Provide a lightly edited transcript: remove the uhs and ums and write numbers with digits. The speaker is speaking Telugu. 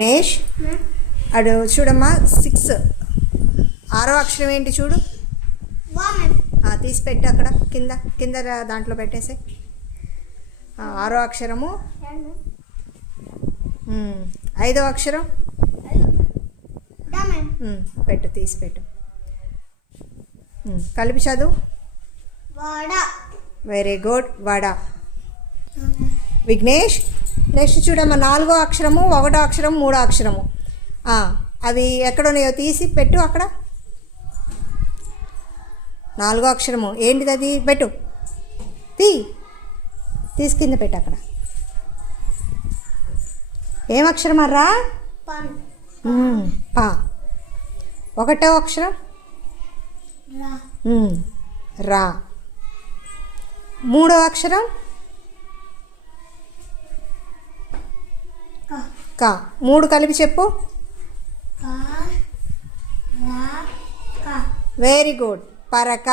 గణేష్ అడు చూడమ్మా 6 ఆరో అక్షరం ఏంటి చూడు. తీసి పెట్టు అక్కడ కింద కింద దాంట్లో పెట్టేసి. ఆరో అక్షరము. 5వ అక్షరం పెట్టు, తీసి పెట్టు. కలిపి చదువు. Very good, vada. Vignesh next చూడమ్మా 4వ అక్షరము, 1వ అక్షరం, 3వ అక్షరము. అవి ఎక్కడున్నాయో తీసి పెట్టు అక్కడ. 4వ అక్షరము ఏంటిది, అది పెట్టు. తీసి కింద పెట్టు అక్కడ. ఏం అక్షరం అర్రా? పా. 1వ అక్షరం రా. 3వ అక్షరం కా. 3 కలిపి చెప్పు. వెరీ గుడ్, పరక.